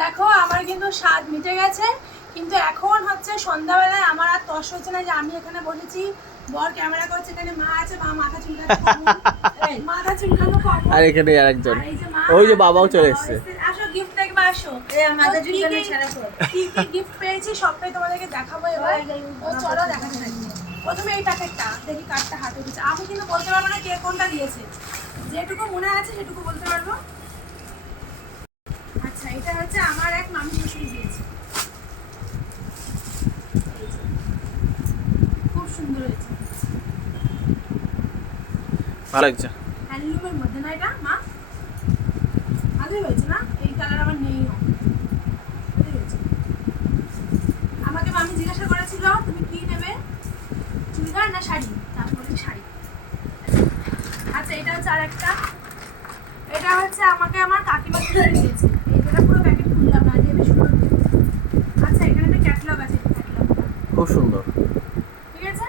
দেখো আমার কিন্তু স্বাদ মিটে গেছে, কিন্তু এখন হচ্ছে সন্ধ্যাবেলায় আমার আর তস হচ্ছে না যে আমি এখানে বসেছি, বর ক্যামেরা করছে, এখানে মা আছে, মা মাথা চুলকাচ্ছে, মাথা চুলকানো কম, আর এখানে আরেকজন, আর এই যে মা, ওই যে বাবাও চলে এসেছে। আসো গিফট দেখবে, আসো মাথা চুলকানো ছাড়া কর, কি কি গিফট পেয়েছি সবটাই তোমাদেরকে দেখাবো এবার। ও চলো দেখাতে থাকি। প্রথমে এই প্যাকেটটা দেখি, কার্ডটা হাতে দিচ্ছে, আমি কিন্তু বলতে পারবো না কে কোনটা দিয়েছে, যেটুকু মনে আছে সেটুকু বলতে পারবো। আচ্ছা, এটা হচ্ছে আমার এক মামি শ্বশুর দিয়েছে, খুব সুন্দর হয়েছে, ভালো লাগছে, হ্যান্ডলুমের মধ্যে না এটা মা, ভালোই হয়েছে না? এই কালার আমার নেই, ভালোই হয়েছে। আমাকে মামি জিজ্ঞাসা করেছিল তুমি কি নেবে, চুড়িদার না শাড়ি, তারপরে শাড়ি। আচ্ছা, এটা হচ্ছে আরেকটা, এটা হচ্ছে আমাকে আমার কাকিমা দিয়েছে, এটা পুরো প্যাকেট খুললাম না, হেবি সুন্দর। আচ্ছা, এখানে একটা ক্যাটালগ আছে, ক্যাটালগটা খুব সুন্দর। ঠিক আছে।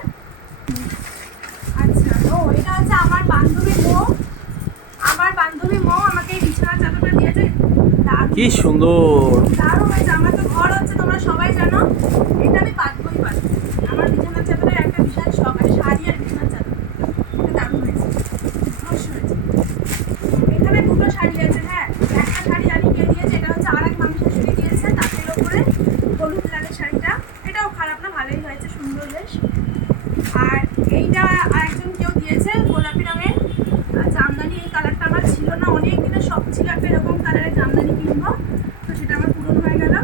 আচ্ছা, ও এটা হচ্ছে আমার বান্ধবী মৌ, আমার বান্ধবী মৌ আমাকে এই বিছানার চাদরটা দিয়েছে, কি সুন্দর, দারুণ হয়েছে। আমার তো ঘর হচ্ছে তোমরা সবাই জানো, এটা আমি পাতবই পাতবো, আমার বিছানার চাদরের একটা বিশাল শখ, আর শাড়ি আর বিছানার চাদর, এটা দারুণ হয়েছে, খুশ হয়েছে। এখানে দুটো শাড়ি আছে, হ্যাঁ একটা শাড়ি আমি কে দিয়েছি, এটা হচ্ছে আর এক মামি শাশুড়ি দিয়েছে, তাঁতের ওপরে হলুদ লালের শাড়িটা, এটাও খারাপ না, ভালোই হয়েছে, সুন্দর বেশ। আর এইটা আরেকজন কেউ দিয়েছে গোলাপি রঙের জামদানি, এই কালারটা আমার ছিল না, অনেক দিনের শখ ছিল একটা এরকম কালারের জামদানি কিনবো, তো সেটা আমার পূরণ হয়ে গেল,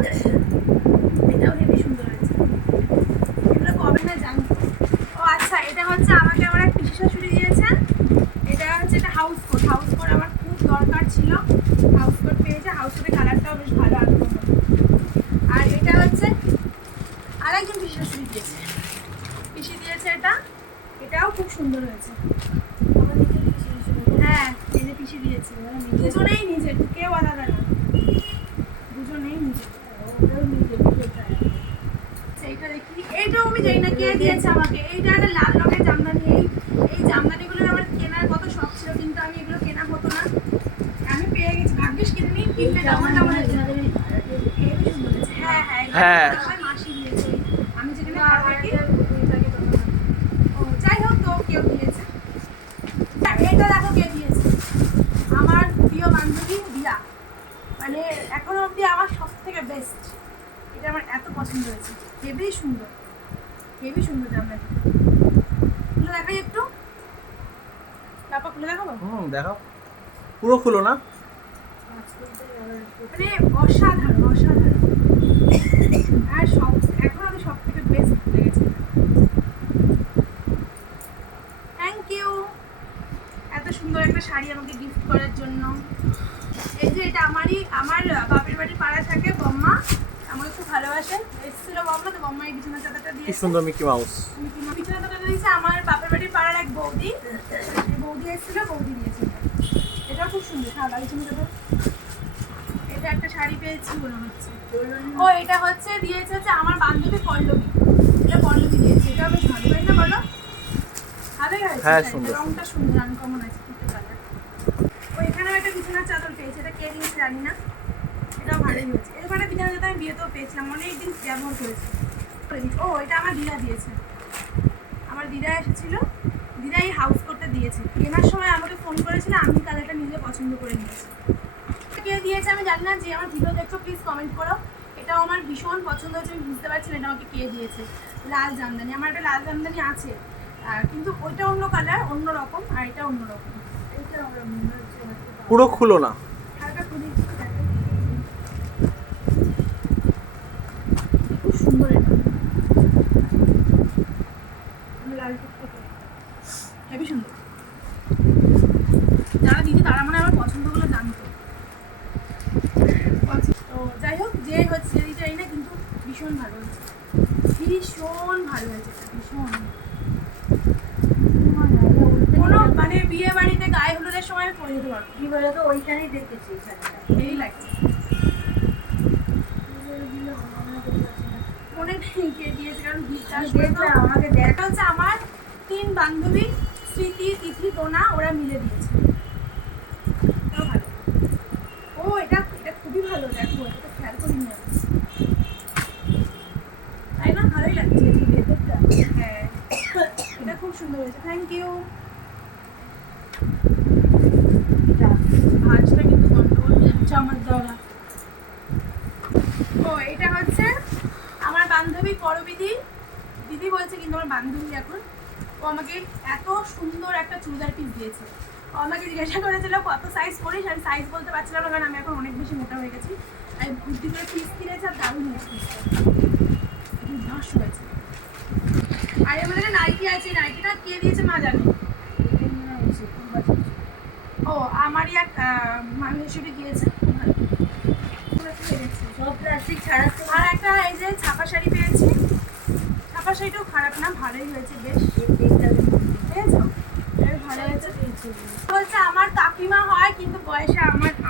এটাও হেবি সুন্দর হয়েছে, এগুলো কবে না জানি। ও আচ্ছা, এটা হচ্ছে আমাকে আমার এক পিসি শাশুড়ি দিয়েছেন, এটা হচ্ছে একটা হাউস কোট, হাউস কোট আমার খুব দরকার ছিল, হাউস কোট পেয়েছে, হাউস কোটের কালারটাও বেশ ভালো আর আর এটা হচ্ছে আরেকজন পিসি শাশুড়ি দিয়েছে, পিসি দিয়েছে এটা, এটাও খুব সুন্দর হয়েছে। হ্যাঁ, এই যে পিসি দিয়েছে, দুজনেই নিজে, কেউ আলাদা না, দুজনেই নিজে। এইটা দেখি, এইটাও আমি জানি না কে দিয়েছে আমাকে, এইটা একটা লাল রঙের জামদানি, এই জামদানিগুলোর আমার কেনার কত শখ ছিল, কিন্তু আমি এগুলো কেনা হতো না, আমি পেয়ে গেছি, ভাগ্যিস কিনে নিই, কিনলে জামাটা আমার হ্যাঁ হ্যাঁ মাসি দিয়েছে, আমি যেখানে থাকি। ও যাই হোক, তো কেউ দিয়েছে। এটা দেখো কে দিয়েছে, আমার প্রিয় বান্ধবী রিয়া, মানে এখনো অবধি আমার সব থেকে বেস্ট, এটা আমার এত পছন্দ হয়েছে, হেবি সুন্দর, হেবি সুন্দর জামদানি। খুলে দেখাই একটু, তারপর খুলে দেখাবো। দেখাও, পুরো খুলো না, মানে অসাধারণ অসাধারণ, আর সব এখন আমি সব থেকে বেস্ট লেগেছে। থ্যাংক ইউ এত সুন্দর একটা শাড়ি আমাকে গিফট করার জন্য। এই যে এটা আমার বাপের বাড়ির পাড়ায় থাকে বম্মা, আমাকে খুব ভালোবাসেন, এসেছিল বম্মা, তো বম্মা এই বিছানা চাদরটা কি দিয়েছে, সুন্দর মিকি মাউস, বিছানা চাদরটা দিয়েছে আমার বাপের বাড়ির পাড়ার এক বৌদি, এই বৌদি এসেছিল, বৌদি দিয়েছে, এটাও খুব সুন্দর সাদা বিছানা চাদর। এটা একটা শাড়ি পেয়েছি মনে হচ্ছে, ও এটা হচ্ছে দিয়েছে হচ্ছে আমার বান্ধবী পল্লবী, এটা পল্লবী দিয়েছে, এটা বেশ ভালো হয় না বলো, ভালোই হয়েছে, হ্যাঁ সুন্দর, রংটা সুন্দর, আনকমন আছে দুটো কালার। ও এখানেও একটা বিছানার চাদর পেয়েছে, এটা কে দিয়েছে জানি না, এটাও ভালোই হয়েছে, এরকম একটা বিছানার চাদর আমি বিয়েতেও পেয়েছিলাম, অনেকদিন ব্যবহার করেছি। ও এটা আমার দিদা দিয়েছে, আমার দিদা এসেছিল, দিদা এই হাউস কোটটা দিয়েছে, কেনার সময় আমাকে ফোন করেছিল, আমি কালারটা নিজে পছন্দ করে নিয়েছি। কে দিয়েছে আমি জানি না, যে আমার ভিডিও দেখছো প্লিজ কমেন্ট করো, এটাও আমার ভীষণ পছন্দ হয়েছে, আমি বুঝতে পারছি না এটা আমাকে কে দিয়েছে। লাল জামদানি, আমার একটা লাল জামদানি আছে, কিন্তু ওইটা অন্য কালার, অন্য রকম, আর এটা অন্য রকম। পুরো খুলো না, হালকা খুলি, খুব সুন্দর এটা, লাল টুকটুকে হেবি সুন্দর, যারা দিদি তারা মানে আমার পছন্দগুলো জানতো। তো যাই হোক, যে হচ্ছে যে জানি না, কিন্তু ভীষণ ভালো হয়েছে, ভীষণ ভালো হয়েছে, ভীষণ। কোনো মানে বিয়ে বাড়িতে গায়ে হলুদের সময় আমি পরে যেতে পারবো, কি বলতো ওইখানেই দেখেছি এই লাগছে, মনে নেই কে দিয়েছে, কারণ গিফট আসবে তো আমাকে দেখা হচ্ছে আমার 3 বান্ধবী স্মৃতি, তিথি, দোনা, ওরা মিলে দিয়েছে, ভালো। ও এটা এটা খুবই ভালো, দেখো এটা খেয়াল করিনি আমি। তাই না, ভালোই লাগছে ভেতরটা। হ্যাঁ, এটা খুব সুন্দর হয়েছে, থ্যাংক ইউ। ভাঁজটা কিন্তু গন্ডগোল হয়ে যাচ্ছে আমার দ্বারা। ও এটা হচ্ছে আমার বান্ধবী করবিদি, দিদি বলছে কিন্তু আমার বান্ধবী এখন। ও আমাকে এত সুন্দর একটা চুড়িদার পিস দিয়েছে। ও আমাকে জিজ্ঞাসা করেছিল কত সাইজ পরিস, আমি সাইজ বলতে পারছিলাম না কারণ আমি এখন অনেক বেশি মোটা হয়ে গেছি। আমি বুদ্ধি করে পিস কিনেছি আর দারুণ হয়েছে পিসটা, দুর্ধর্ষ হয়েছে। আর এর মধ্যে নাইটি আছে, নাইটিটা কে দিয়েছে মা জানে। ও আমারই এক মানুষ হিসেবে গিয়েছে, সব প্লাস্টিক ছাড়া তো আর একটা এই যে ছাপা শাড়ি পেয়েছি। ছাপা শাড়িটাও খারাপ না, ভালোই হয়েছে বেশ। পেয়েছো? বেশ ভালো হয়েছে। বলছে আমার কাকিমা হয় কিন্তু বয়সে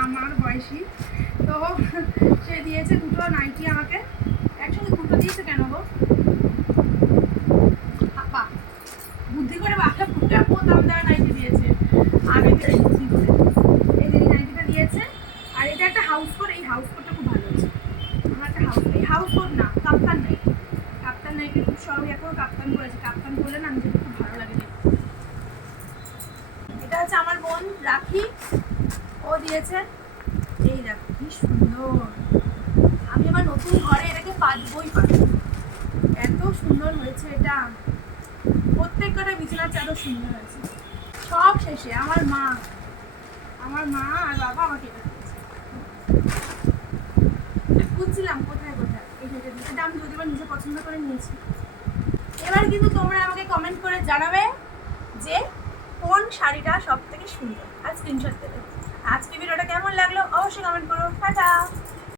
আমার বয়সী। তো সে দিয়েছে দুটো নাইটি আমাকে, একসঙ্গে দুটো দিয়েছে কেন গো? আপা বুদ্ধি করে বাচ্চা ফুটে দাম দেওয়া নাইটি দিয়েছে আগে থেকে বুদ্ধি করে। এই যে নাইটিটা দিয়েছে, আর এটা একটা হাউস কোট, এই হাউস কোটটা খুব ভালো হয়েছে। আমার একটা হাউস কোট না, কাপ্তান নাইটি। কাপ্তান নাইটি খুব সবাই এখনো কাপ্তান পরেছে, কাপ্তান পরলে না নিজেকে খুব ভালো লাগে দেখতে। এটা হচ্ছে আমার বোন রাখি, ও দিয়েছে। এই দেখো কি সুন্দর, আমি আমার নতুন ঘরে এটাকে পাতবই পাতবো, এত সুন্দর হয়েছে এটা। প্রত্যেক কটা বিছানার চাদর সুন্দর হয়েছে। সব শেষে আমার মা আর বাবা আমাকে এটা দিয়েছে। বুঝছিলাম কোথায় কোথায় এই শাড়িটা দিয়েছে, আমি যদি বা নিজে পছন্দ করে নিয়েছি। এবার কিন্তু তোমরা আমাকে কমেন্ট করে জানাবে যে কোন শাড়িটা সব থেকে সুন্দর, আর স্ক্রিনশট দেবে। আজকে ভিডিওটা কেমন লাগলো অবশ্যই কমেন্ট করো। টাটা।